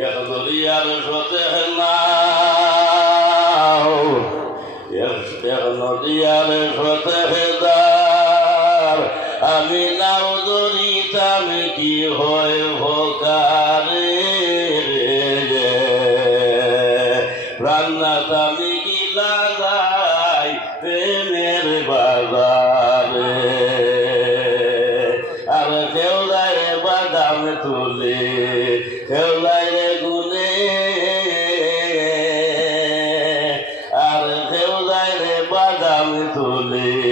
এক আমি নাও দরিতাম কি হয় ভোকারে রে প্রাণনাথ আমি কি লাগাই প্রেমের বাজারে Hallelujah.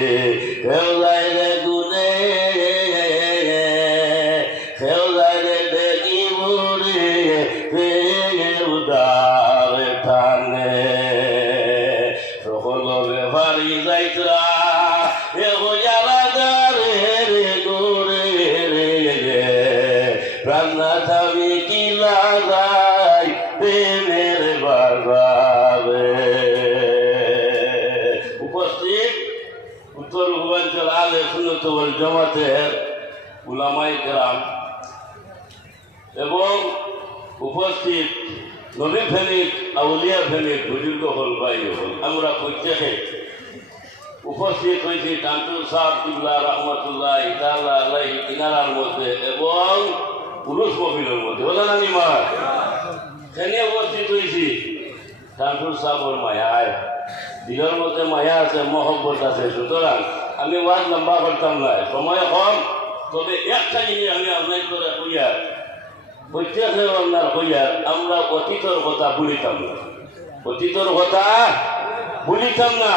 আলে সুন্নতল জমাতের উলামাই কেরাম এবং উপস্থিত নবী ফেনিক আউলিয়া ফেনিক বুজুর্গ হল, ভাই হল, আমরা প্রত্যেকে উপস্থিত হয়েছি কান্তুর সাহ কিবলা রহমতুল্লাহ ইতাল্লাহ আলাই কিনারার মধ্যে এবং পুরুষ মহিলার মধ্যে। বলেন আমি মা? এখানে উপস্থিত হয়েছি কান্তুর সাহর মায়ায়। দিনের মধ্যে মায়া আছে, মহব্বত আছে, সুতরাং আমি ওয়াজ লম্বা করতাম না, সময় কম। তবে একটা জিনিস আমি আপনার করে হইয়া প্রত্যেকের আপনার হইয়া আমরা অতীতর কথা ভুলিতাম না। অতীতর কথা ভুলিতাম না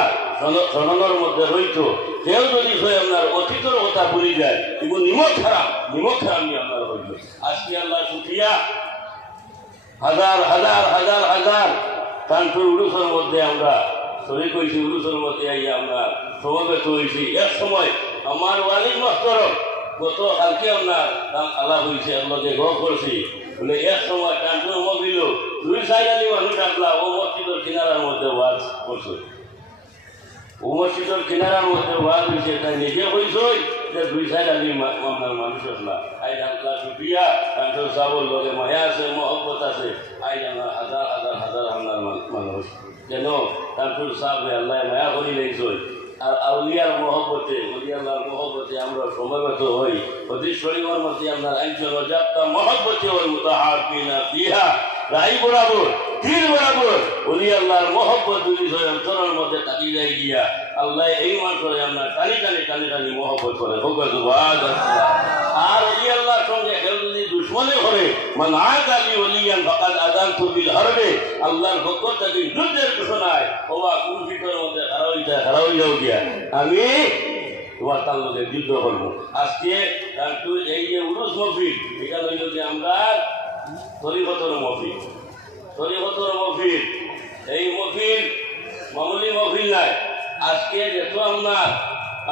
সননের মধ্যে রইতো। কেউ যদি সে আপনার অতীতর কথা ভুলি যায়, এগুলো নিমক খারাপ নিমক খারাপ নিয়ে আপনার হইল। আজকে আল্লাহ সুখিয়া হাজার হাজার হাজার হাজার কানপুর উড়ুসের মধ্যে আমরা শরীর করেছি উড়ুসের মধ্যে আইয়া আমরা সমবেত হয়েছি। এক সময় আমার ওয়ালিদ মাস্তর গত কালকে আপনার আলাপ হয়েছে আপনাকে গপ করছি, বলে এক সময় কানপুর মবিল দুই সাইডালি মানুষ আসলা, ও মসজিদের কিনারার মধ্যে ওয়াজ করছে। ও মসজিদের কিনারার মধ্যে ওয়াজ হয়েছে তাই নিজে হয়েছই যে দুই সাইড আলি আপনার মানুষ আসলা। আই জানলা সুপিয়া কান্তর সাবর লগে মায়া আছে, মহব্বত আছে আই হাজার হাজার মানুষ। যেন কান্তর সাহেব আল্লাহ মায়া করি লেগছই আর আউলিয়ার মহব্বতে অলিয়াল্লাহর মহব্বতে আমরা সমবেত হই। অতি শরীরের মধ্যে আপনার একজন যাত্রা মহব্বতে হই মুতাহার পিনা বিহা রাই বরাবর তীর বরাবর। অলি আল্লাহর মহব্বত যদি মধ্যে তাকি যাই গিয়া, আল্লাহ এই করে আমরা টানি টানি টানি টানি মহব্বত করে। আর অলি আল্লাহর সঙ্গে দুশ্মনে মান অলিয়ান ফাকাদ আদান তুবিল হারবে, আল্লাহর পক্ষ থেকে যুদ্ধের ঘোষণায় ওবা কোন ভিতরের মধ্যে খারাপ হইতে গিয়া। আমি তোমার তার লোকের যুদ্ধ করব আজকে এই যে উরুস মফিল এটা হইল যে আমরা তরিবতর মফিল। তরিবতর মফিল। এই মফিল মামুলি মফিল নাই। আজকে যেহেতু আমরা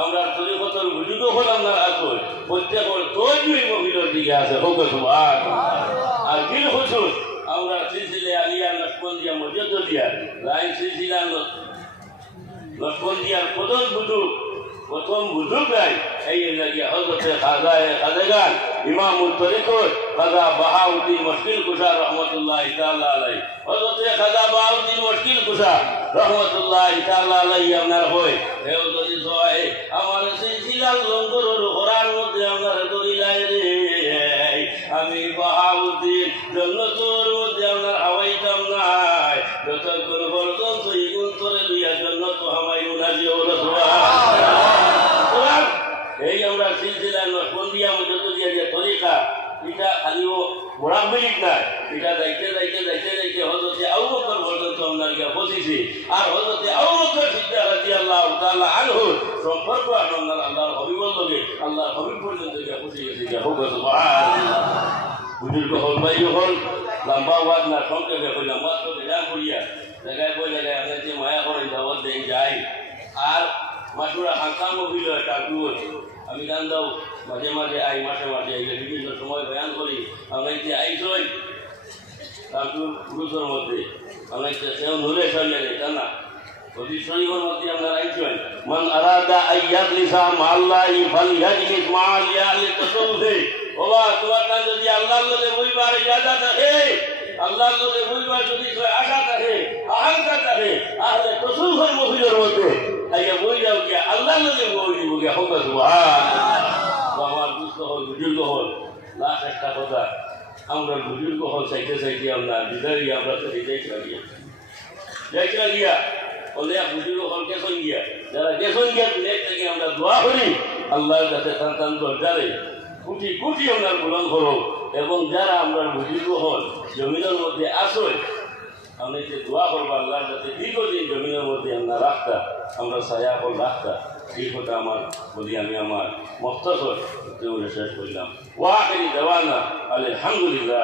আমরা তরিবতর বুঝুত হল আমরা আসল প্রত্যেকের তৈরি মফিলের দিকে আছে, হোক আর আর বিল হুসুস আমরা সিলসিলে আলিয়া লক্ষ্মণ দিয়া মর্যাদ দিয়া লাইন সিলসিলা লক্ষ্মণ দিয়ার প্রধান বুধু প্রথম বুধু গাই এই লাগে হজরতে খাজায় খাজেগান ইমামুল তরিকত খাজা বাহাউদ্দিন মুশকিল কুশা রহমতুল্লাহ ইতাল্লাহ আলাই হজরতে খাজা বাহাউদ্দিন মুশকিল কুশা রহমতুল্লাহ ইতাল্লাহ আলাই আপনার হই। হেও যদি সহায় আমার সিলসিলার লঙ্গরের হরার মধ্যে আপনার দরিলাই রে। আমি বাহাউদ্দিন মধ্যে আপনার হাওয়াইতাম নাই। যতক্ষণ পর্যন্ত হামাই আমরা সিলসিলা নসবন্দিয়া মধ্যে দিয়া যে তরিকা, এটা খালি ও বড়া মিলিক না এটা যাইতে যাইতে যাইতে যাইতে হজরতে আবু বকর পর্যন্ত আমরা গিয়া বসেছি আর হজরতে আবু বকর সিদ্দিক রাদিয়াল্লাহু তাআলা আনহু সম্পর্ক আপনার আল্লাহর হবিবর লগে, আল্লাহর হবিব পর্যন্ত গিয়া বসে গেছে, গিয়া হোক সুবহানাল্লাহ। বুজুর্গ হল, ভাই হল, লম্বা ওয়াজ না, সংক্ষেপে কইলাম ওয়াজ তো বেজান করিয়া জায়গায় কই জায়গায় আমরা যে মায়া করে দাওয়াত দেই যাই। আর মাসুরা হইল একটা দুধ আমি গান দাও মাঝে মাঝে আই মাসে মাসে আইলে বিভিন্ন সময় বয়ান করি। আমরা যে আইসই তারপর পুরুষের মধ্যে, আমরা সেও ধরে দেয় তা না? যদি আল্লাহ যদি আশা থাকে তাহলে কসুর ঘর মহিলার মধ্যে আইয়া বই যাও গিয়া আল্লাহ লোকে বই দিব গিয়া হোক আমার দুস্থ হল বুজুর্গ হল লাখ একটা কথা, আমরা বুজুর্গ হল, চাইতে চাইতে আমরা বিদায়, আমরা তো যাইতে গিয়া যাইতে গিয়া বলে বুজুর্গ হল কেসন গিয়া? যারা কেসন গিয়া বিদেশ থেকে আমরা দোয়া করি, আল্লাহর কাছে সন্তান দরজারে কোটি কোটি আমরা পূরণ করো এবং যারা আমরা বুজুর্গ হল, জমিনের মধ্যে আসয় আমি যে দোয়া করব আল্লাহর কাছে, দীর্ঘদিন জমিনের মধ্যে আমরা রাখতা, আমরা হল রাখতা। এই কথা আমার বলি আমি আমার মস্তাসর বলে শেষ করলাম। ওয়াহি দেওয়ানা আলহামদুলিল্লাহ